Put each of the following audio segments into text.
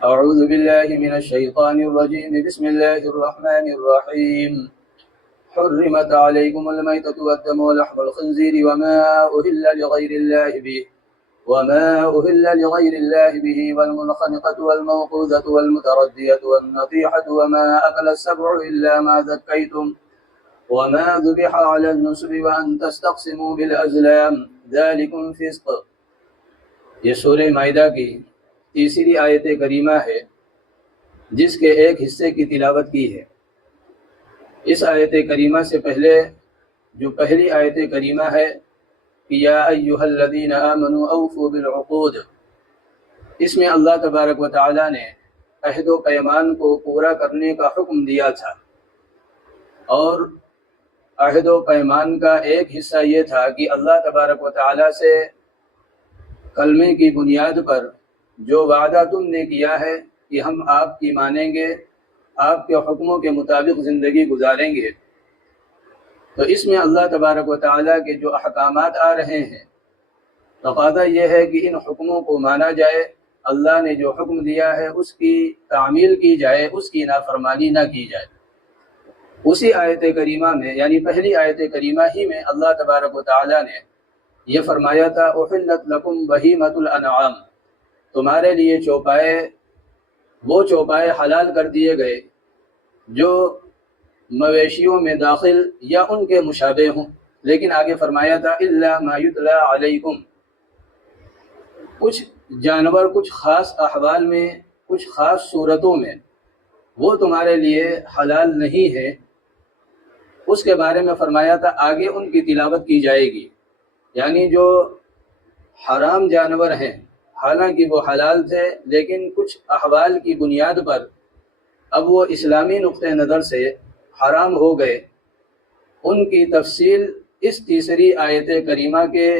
أعوذ بالله من الشيطان الرجيم بسم الله الرحمن الرحيم حرمت عليكم الميتة والدم ولحم الخنزير وما أهل لغير الله به والمنخنقة والموقوذة والمتردية والنطيحة وما أكل السبع إلا ما ذكيتم وما ذبح على النصب وأن تستقسموا بالأزلام ذلكم فسق۔ یہ سورہ مائدہ کی تیسری آیت کریمہ ہے جس کے ایک حصے کی تلاوت کی ہے۔ اس آیت کریمہ سے پہلے جو پہلی آیت کریمہ ہے کہ یا ایھا الذین آمنوا اوفوا بالعقود، اس میں اللہ تبارک و تعالی نے عہد و پیمان کو پورا کرنے کا حکم دیا تھا، اور عہد و پیمان کا ایک حصہ یہ تھا کہ اللہ تبارک و تعالی سے کلمے کی بنیاد پر جو وعدہ تم نے کیا ہے کہ ہم آپ کی مانیں گے، آپ کے حکموں کے مطابق زندگی گزاریں گے، تو اس میں اللہ تبارک و تعالیٰ کے جو احکامات آ رہے ہیں، تقاضا یہ ہے کہ ان حکموں کو مانا جائے، اللہ نے جو حکم دیا ہے اس کی تعمیل کی جائے، اس کی نافرمانی نہ کی جائے۔ اسی آیت کریمہ میں یعنی پہلی آیت کریمہ ہی میں اللہ تبارک و تعالیٰ نے یہ فرمایا تھا احلت لکم بہیمۃ الانعام، تمہارے لیے وہ چوپائے حلال کر دیے گئے جو مویشیوں میں داخل یا ان کے مشابہ ہوں، لیکن آگے فرمایا تھا الا ما یتلی علیکم، کچھ جانور کچھ خاص احوال میں کچھ خاص صورتوں میں وہ تمہارے لیے حلال نہیں ہے، اس کے بارے میں فرمایا تھا آگے ان کی تلاوت کی جائے گی، یعنی جو حرام جانور ہیں حالانکہ وہ حلال تھے لیکن کچھ احوال کی بنیاد پر اب وہ اسلامی نقطہ نظر سے حرام ہو گئے، ان کی تفصیل اس تیسری آیت کریمہ کے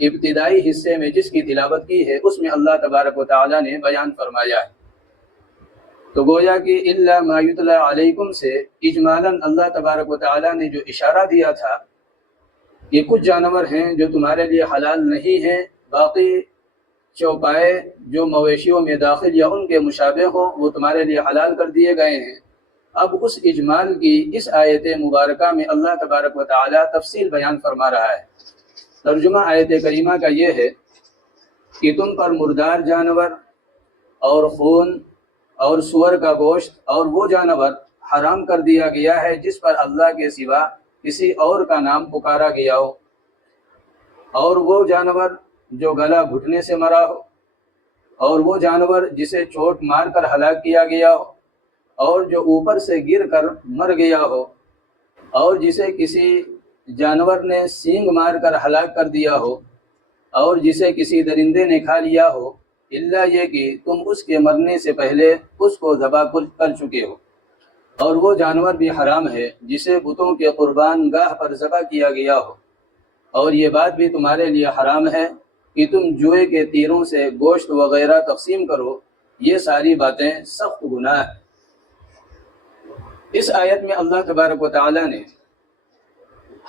ابتدائی حصے میں جس کی تلاوت کی ہے اس میں اللہ تبارک و تعالیٰ نے بیان فرمایا ہے۔ تو گویا کہ الا ما یتلی علیکم سے اجمالاً اللہ تبارک و تعالیٰ نے جو اشارہ دیا تھا کہ کچھ جانور ہیں جو تمہارے لیے حلال نہیں ہیں، باقی چوپائے جو مویشیوں میں داخل یا ان کے مشابہ ہوں وہ تمہارے لیے حلال کر دیے گئے ہیں۔ اب اس اجمال کی اس آیت مبارکہ میں اللہ تبارک و تعالی تفصیل بیان فرما رہا ہے۔ ترجمہ آیت کریمہ کا یہ ہے کہ تم پر مردار جانور اور خون اور سور کا گوشت اور وہ جانور حرام کر دیا گیا ہے جس پر اللہ کے سوا کسی اور کا نام پکارا گیا ہو، اور وہ جانور جو گلا گھٹنے سے مرا ہو، اور وہ جانور جسے چوٹ مار کر ہلاک کیا گیا ہو، اور جو اوپر سے گر کر مر گیا ہو، اور جسے کسی جانور نے سینگ مار کر ہلاک کر دیا ہو، اور جسے کسی درندے نے کھا لیا ہو، الا یہ کہ تم اس کے مرنے سے پہلے اس کو ذبح کر چکے ہو۔ اور وہ جانور بھی حرام ہے جسے بتوں کے قربان گاہ پر ذبح کیا گیا ہو، اور یہ بات بھی تمہارے لیے حرام ہے کہ تم جوئے کے تیروں سے گوشت وغیرہ تقسیم کرو، یہ ساری باتیں سخت گناہ ہیں۔ اس آیت میں اللہ تبارک و تعالی نے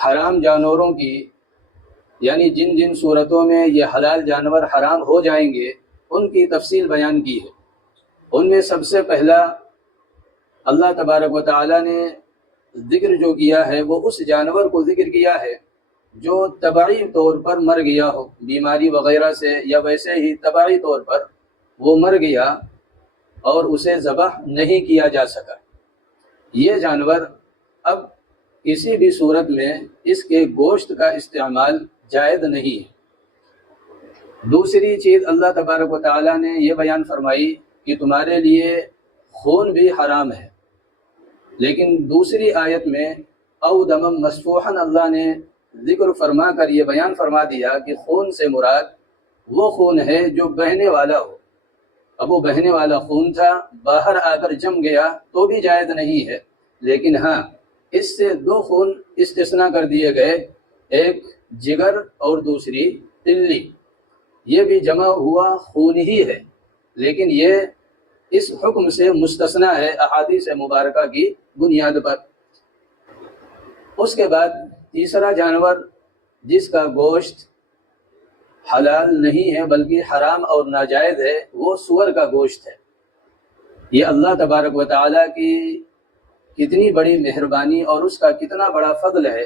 حرام جانوروں کی یعنی جن جن صورتوں میں یہ حلال جانور حرام ہو جائیں گے ان کی تفصیل بیان کی ہے۔ ان میں سب سے پہلا اللہ تبارک و تعالی نے ذکر جو کیا ہے وہ اس جانور کو ذکر کیا ہے جو طبعی طور پر مر گیا ہو، بیماری وغیرہ سے یا ویسے ہی طبعی طور پر وہ مر گیا اور اسے ذبح نہیں کیا جا سکا۔ یہ جانور اب کسی بھی صورت میں اس کے گوشت کا استعمال جائز نہیں ہے۔ دوسری چیز اللہ تبارک و تعالیٰ نے یہ بیان فرمائی کہ تمہارے لیے خون بھی حرام ہے، لیکن دوسری آیت میں او دمم مسفوحا اللہ نے ذکر فرما کر یہ بیان فرما دیا کہ خون سے مراد وہ خون ہے جو بہنے والا ہو۔ اب وہ بہنے والا خون تھا، باہر آ کر جم گیا تو بھی جائز نہیں ہے، لیکن ہاں اس سے دو خون استثناء کر دیے گئے، ایک جگر اور دوسری تلی، یہ بھی جمع ہوا خون ہی ہے لیکن یہ اس حکم سے مستثنیٰ ہے احادیث مبارکہ کی بنیاد پر۔ اس کے بعد تیسرا جانور جس کا گوشت حلال نہیں ہے بلکہ حرام اور ناجائز ہے وہ سور کا گوشت ہے۔ یہ اللہ تبارک و تعالیٰ کی کتنی بڑی مہربانی اور اس کا کتنا بڑا فضل ہے.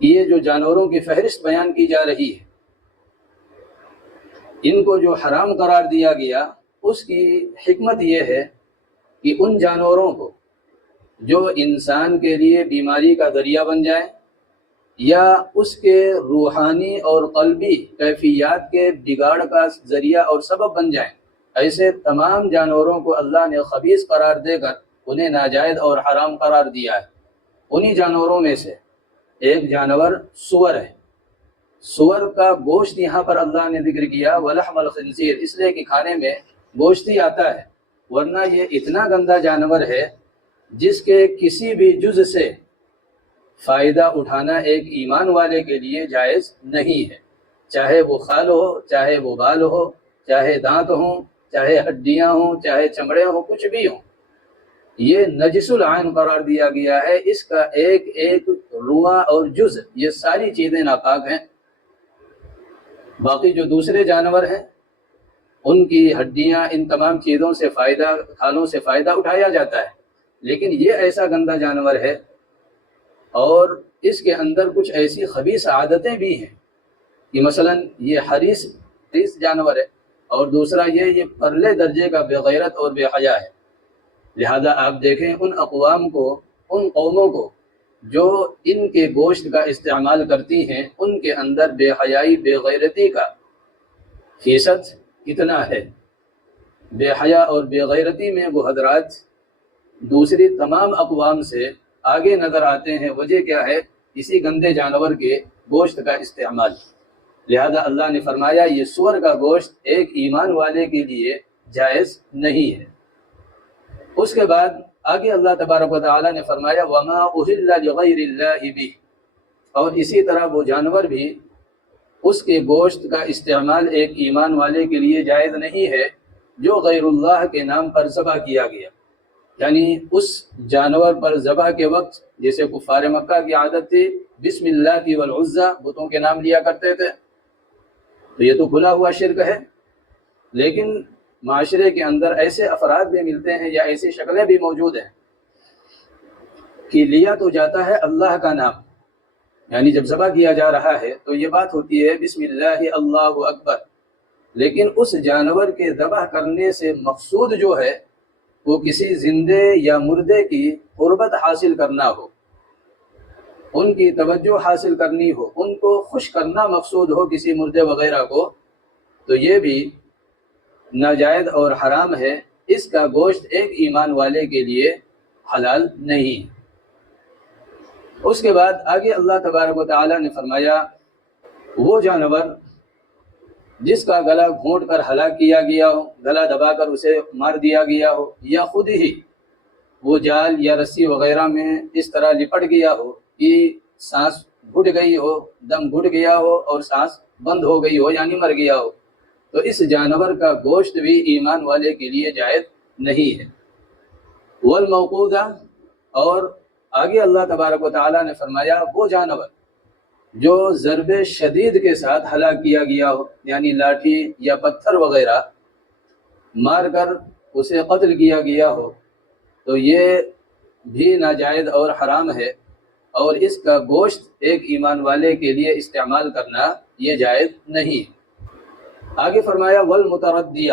یہ جو جانوروں کی فہرست بیان کی جا رہی ہے، ان کو جو حرام قرار دیا گیا، اس کی حکمت یہ ہے کہ ان جانوروں کو جو انسان کے لیے بیماری کا ذریعہ بن جائے یا اس کے روحانی اور قلبی کیفیات کے بگاڑ کا ذریعہ اور سبب بن جائیں، ایسے تمام جانوروں کو اللہ نے خبیث قرار دے کر انہیں ناجائز اور حرام قرار دیا ہے. انہی جانوروں میں سے ایک جانور سور ہے. سور کا گوشت یہاں پر اللہ نے ذکر کیا وَلَحْمَ الْخِنْزِيرِ، اس لیے کہ کھانے میں گوشت ہی آتا ہے، ورنہ یہ اتنا گندا جانور ہے جس کے کسی بھی جز سے فائدہ اٹھانا ایک ایمان والے کے لیے جائز نہیں ہے، چاہے وہ خال ہو، چاہے وہ بال ہو، چاہے دانت ہوں، چاہے ہڈیاں ہوں، چاہے چمڑے ہوں، کچھ بھی ہوں. یہ نجس العین قرار دیا گیا ہے. اس کا ایک ایک رواں اور جز، یہ ساری چیزیں ناپاک ہیں. باقی جو دوسرے جانور ہیں ان کی ہڈیاں، ان تمام چیزوں سے فائدہ، کھالوں سے فائدہ اٹھایا جاتا ہے، لیکن یہ ایسا گندا جانور ہے اور اس کے اندر کچھ ایسی خبیث عادتیں بھی ہیں کہ مثلا یہ حریص جانور ہے، اور دوسرا یہ پرلے درجے کا بے غیرت اور بے حیا ہے. لہذا آپ دیکھیں ان اقوام کو، ان قوموں کو جو ان کے گوشت کا استعمال کرتی ہیں، ان کے اندر بے حیائی، بے غیرتی کا فیصد کتنا ہے. بے حیا اور بے غیرتی میں وہ حضرات دوسری تمام اقوام سے آگے نظر آتے ہیں. وجہ کیا ہے؟ اسی گندے جانور کے گوشت کا استعمال. لہذا اللہ نے فرمایا یہ سور کا گوشت ایک ایمان والے کے لیے جائز نہیں ہے. اس کے بعد آگے اللہ تبارک و تعالیٰ نے فرمایا وَمَا أُهِلَّ لِغَيْرِ اللَّهِ بِهِ، اور اسی طرح وہ جانور بھی، اس کے گوشت کا استعمال ایک ایمان والے کے لیے جائز نہیں ہے جو غیر اللہ کے نام پر ذبح کیا گیا. یعنی اس جانور پر ذبح کے وقت جیسے کفار مکہ کی عادت تھی، بسم اللہ کی والعزہ، بتوں کے نام لیا کرتے تھے، تو یہ تو کھلا ہوا شرک ہے. لیکن معاشرے کے اندر ایسے افراد بھی ملتے ہیں یا ایسی شکلیں بھی موجود ہیں کہ لیا تو جاتا ہے اللہ کا نام، یعنی جب ذبح کیا جا رہا ہے تو یہ بات ہوتی ہے بسم اللہ اللہ اکبر، لیکن اس جانور کے ذبح کرنے سے مقصود جو ہے وہ کسی زندے یا مردے کی قربت حاصل کرنا ہو، ان کی توجہ حاصل کرنی ہو، ان کو خوش کرنا مقصود ہو کسی مردے وغیرہ کو، تو یہ بھی ناجائز اور حرام ہے. اس کا گوشت ایک ایمان والے کے لیے حلال نہیں. اس کے بعد آگے اللہ تبارک و تعالیٰ نے فرمایا وہ جانور جس کا گلا گھونٹ کر ہلاک کیا گیا ہو، گلا دبا کر اسے مار دیا گیا ہو، یا خود ہی وہ جال یا رسی وغیرہ میں اس طرح لپٹ گیا ہو کہ سانس گھٹ گئی ہو، دم گھٹ گیا ہو اور سانس بند ہو گئی ہو، یعنی مر گیا ہو، تو اس جانور کا گوشت بھی ایمان والے کے لیے جائز نہیں ہے. والموقوذہ، اور آگے اللہ تبارک و تعالیٰ نے فرمایا وہ جانور جو ضرب شدید کے ساتھ ہلاک کیا گیا ہو، یعنی لاٹھی یا پتھر وغیرہ مار کر اسے قتل کیا گیا ہو، تو یہ بھی ناجائز اور حرام ہے، اور اس کا گوشت ایک ایمان والے کے لیے استعمال کرنا یہ جائز نہیں. آگے فرمایا والمتردیہ،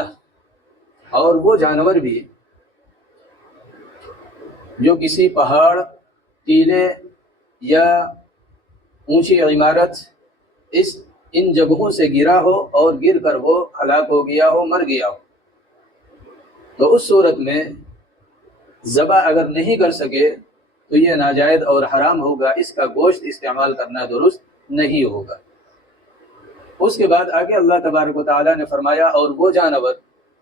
اور وہ جانور بھی جو کسی پہاڑ، ٹیلے یا اونچی عمارت ان جگہوں سے گرا ہو اور گر کر وہ ہلاک ہو گیا ہو، مر گیا ہو، تو اس صورت میں ذبح اگر نہیں کر سکے تو یہ ناجائز اور حرام ہوگا، اس کا گوشت استعمال کرنا درست نہیں ہوگا. اس کے بعد آگے اللہ تبارک و تعالیٰ نے فرمایا اور وہ جانور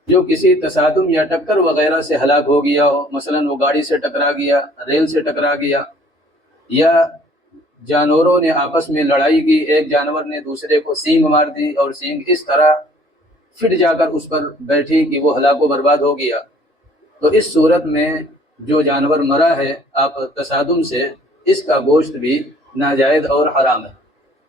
جو کسی تصادم یا ٹکر وغیرہ سے ہلاک ہو گیا ہو، مثلا وہ گاڑی سے ٹکرا گیا، ریل سے ٹکرا گیا، یا جانوروں نے آپس میں لڑائی کی، ایک جانور نے دوسرے کو سینگ مار دی اور سینگ اس طرح پھٹ جا کر اس پر بیٹھی کہ وہ ہلاک و برباد ہو گیا، تو اس صورت میں جو جانور مرا ہے آپ تصادم سے، اس کا گوشت بھی ناجائز اور حرام ہے.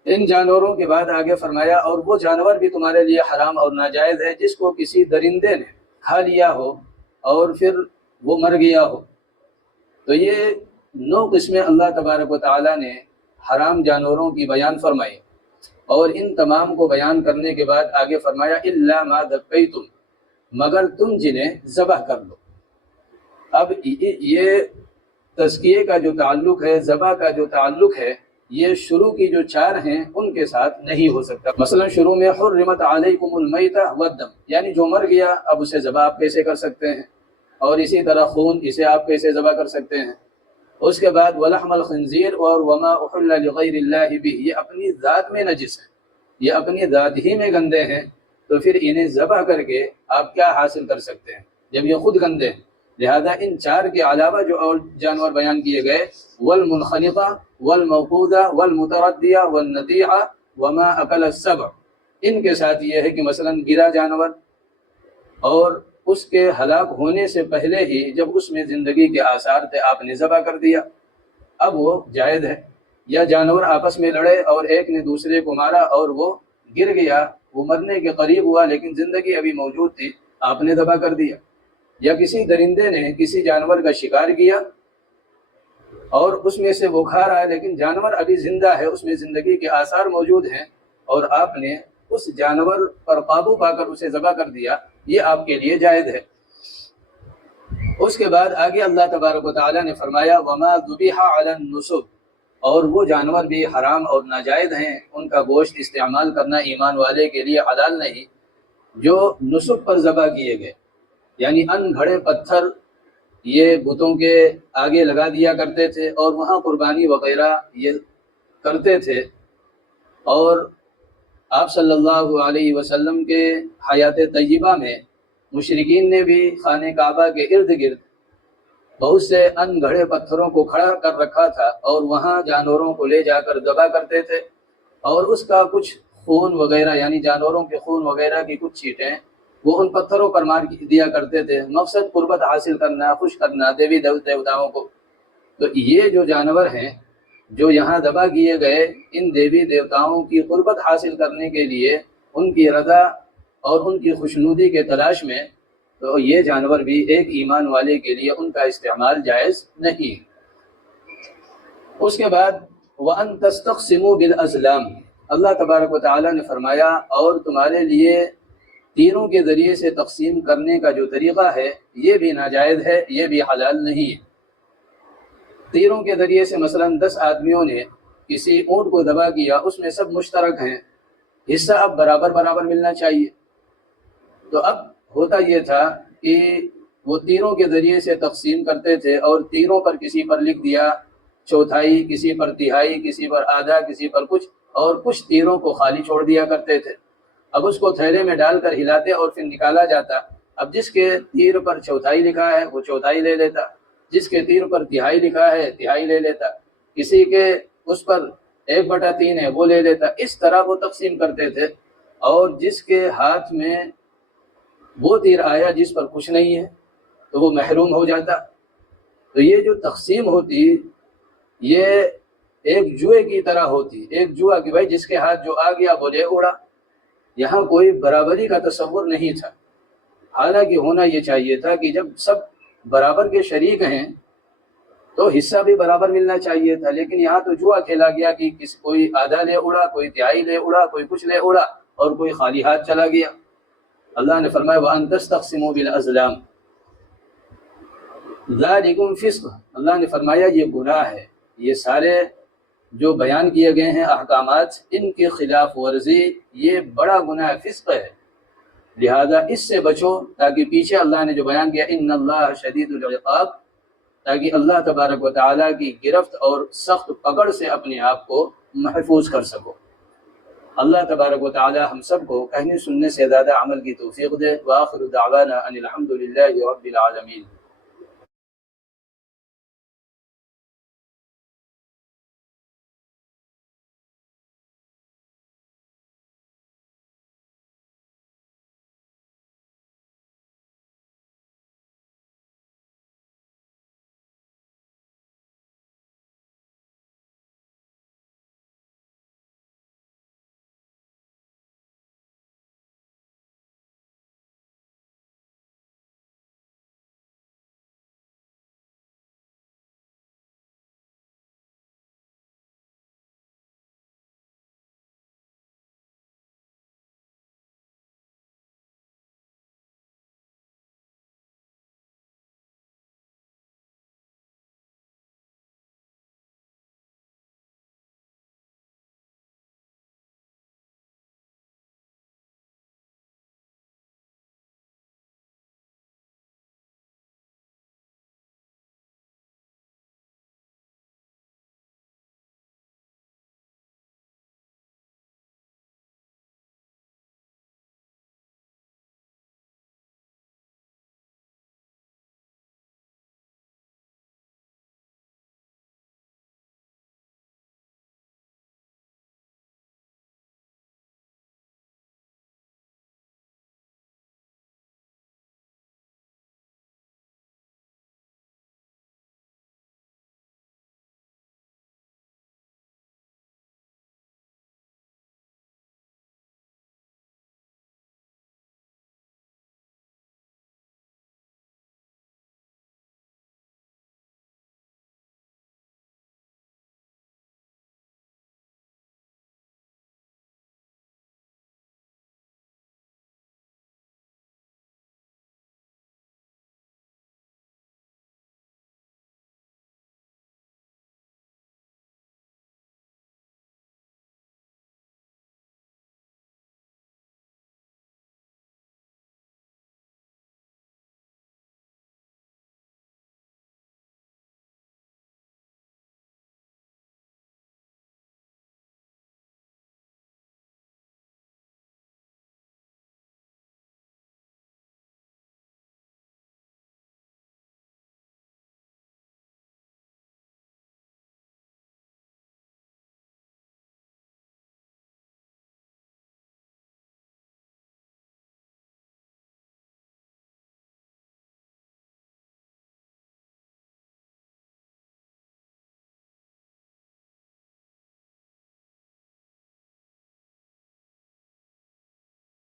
ان جانوروں کے بعد آگے فرمایا اور وہ جانور بھی تمہارے لیے حرام اور ناجائز ہے جس کو کسی درندے نے کھا لیا ہو اور پھر وہ مر گیا ہو. تو یہ 9 قسمیں اللہ تبارک و تعالیٰ نے حرام جانوروں کی بیان فرمائی، اور ان تمام کو بیان کرنے کے بعد آگے فرمایا الا ما ذکیتم، مگر تم جنہیں ذبح کر لو. اب یہ تزکیے کا جو تعلق ہے، ذبح کا جو تعلق ہے، یہ شروع کی جو 4 ہیں ان کے ساتھ نہیں ہو سکتا. مثلا شروع میں حرمت علیکم المیتہ والدم، یعنی جو مر گیا اب اسے ذبح آپ کیسے کر سکتے ہیں، اور اسی طرح خون، اسے آپ کیسے ذبح کر سکتے ہیں. اس کے بعد ولحم الخنزیر اور وما احل لغیر اللہ بہ، یہ اپنی ذات میں نجس ہیں، یہ اپنی ذات ہی میں گندے ہیں، تو پھر انہیں ذبح کر کے آپ کیا حاصل کر سکتے ہیں جب یہ خود گندے ہیں. لہذا ان 4 کے علاوہ جو اور جانور بیان کیے گئے، والمنخنقہ والموقوذہ والمتردیہ والنطیحہ وما اکل السبع، ان کے ساتھ یہ ہے کہ مثلا گرا جانور اور اس کے ہلاک ہونے سے پہلے ہی جب اس میں زندگی کے آثار تھے آپ نے ذبح کر دیا، اب وہ جائز ہے. یا جانور آپس میں لڑے اور ایک نے دوسرے کو مارا اور وہ گر گیا، وہ مرنے کے قریب ہوا لیکن زندگی ابھی موجود تھی، آپ نے ذبح کر دیا. یا کسی درندے نے کسی جانور کا شکار کیا اور اس میں سے وہ کھا رہا ہے لیکن جانور ابھی زندہ ہے، اس میں زندگی کے آثار موجود ہیں، اور آپ نے اس جانور پر قابو پا کر اسے ذبح کر دیا، یہ آپ کے لیے جائز ہے. اس کے بعد آگے اللہ تبارک و تعالیٰ نے فرمایا وما ذبح علی النصب، اور وہ جانور بھی حرام اور ناجائز ہیں، ان کا گوشت استعمال کرنا ایمان والے کے لیے حلال نہیں، جو نصب پر ذبح کیے گئے، یعنی ان گھڑے پتھر یہ بتوں کے آگے لگا دیا کرتے تھے اور وہاں قربانی وغیرہ یہ کرتے تھے. اور آپ صلی اللہ علیہ وسلم کے حیات طیبہ میں مشرکین نے بھی خانہ کعبہ کے ارد گرد بہت سے ان گھڑے پتھروں کو کھڑا کر رکھا تھا اور وہاں جانوروں کو لے جا کر ذبح کرتے تھے، اور اس کا کچھ خون وغیرہ یعنی جانوروں کے خون وغیرہ کی کچھ چھینٹیں وہ ان پتھروں پر مار دیا کرتے تھے، مقصد قربت حاصل کرنا، خوش کرنا دیوی دیوتاؤں کو. تو یہ جو جانور ہیں جو یہاں ذبح کیے گئے، ان دیوی دیوتاؤں کی قربت حاصل کرنے کے لیے، ان کی رضا اور ان کی خوشنودی کے تلاش میں، تو یہ جانور بھی ایک ایمان والے کے لیے ان کا استعمال جائز نہیں. اس کے بعد وَأَن تَسْتَقْسِمُوا بِالْأَزْلَامِ، اللہ تبارک و تعالیٰ نے فرمایا اور تمہارے لیے تیروں کے ذریعے سے تقسیم کرنے کا جو طریقہ ہے یہ بھی ناجائز ہے، یہ بھی حلال نہیں ہے. تیروں کے ذریعے سے مثلا 10 آدمیوں نے کسی اونٹ کو ذبح کیا، اس میں سب مشترک ہیں، حصہ اب برابر برابر ملنا چاہیے. تو اب ہوتا یہ تھا کہ وہ تیروں کے ذریعے سے تقسیم کرتے تھے اور تیروں پر کسی پر لکھ دیا چوتھائی، کسی پر تہائی، کسی پر آدھا، کسی پر کچھ، اور کچھ تیروں کو خالی چھوڑ دیا کرتے تھے. اب اس کو تھیلے میں ڈال کر ہلاتے اور پھر نکالا جاتا. اب جس کے تیر پر چوتھائی لکھا ہے وہ چوتھائی لے لیتا، جس کے تیر پر تہائی لکھا ہے تہائی لے لیتا، کسی کے اس پر 1/3 ہے وہ لے لیتا. اس طرح وہ تقسیم کرتے تھے، اور جس کے ہاتھ میں وہ تیر آیا جس پر کچھ نہیں ہے تو وہ محروم ہو جاتا. تو یہ جو تقسیم ہوتی یہ ایک جوئے کی طرح ہوتی، ایک جوا کہ بھائی جس کے ہاتھ جو آ گیا وہ لے اڑا. یہاں کوئی برابری کا تصور نہیں تھا، حالانکہ ہونا یہ چاہیے تھا کہ جب سب برابر کے شریک ہیں تو حصہ بھی برابر ملنا چاہیے تھا. لیکن یہاں تو جوا کھیلا گیا کہ کوئی آدھا لے اڑا، کوئی تہائی لے اڑا، کوئی کچھ لے اڑا، اور کوئی خالی ہاتھ چلا گیا. اللہ نے فرمایا وَأَن تَسْتَقْسِمُوا بِالْأَزْلَامِ ذَلِكُمْ فِسْقٌ، اللہ نے فرمایا یہ گناہ ہے. یہ سارے جو بیان کیے گئے ہیں احکامات، ان کی خلاف ورزی یہ بڑا گناہ فسق ہے. لہذا اس سے بچو، تاکہ پیچھے اللہ نے جو بیان کیا ان اللہ شدید العقاب، تاکہ اللہ تبارک و تعالیٰ کی گرفت اور سخت پکڑ سے اپنے آپ کو محفوظ کر سکو. اللہ تبارک و تعالی ہم سب کو کہنے سننے سے زیادہ عمل کی توفیق دے. وآخر دعوانا ان الحمد للہ رب العالمین.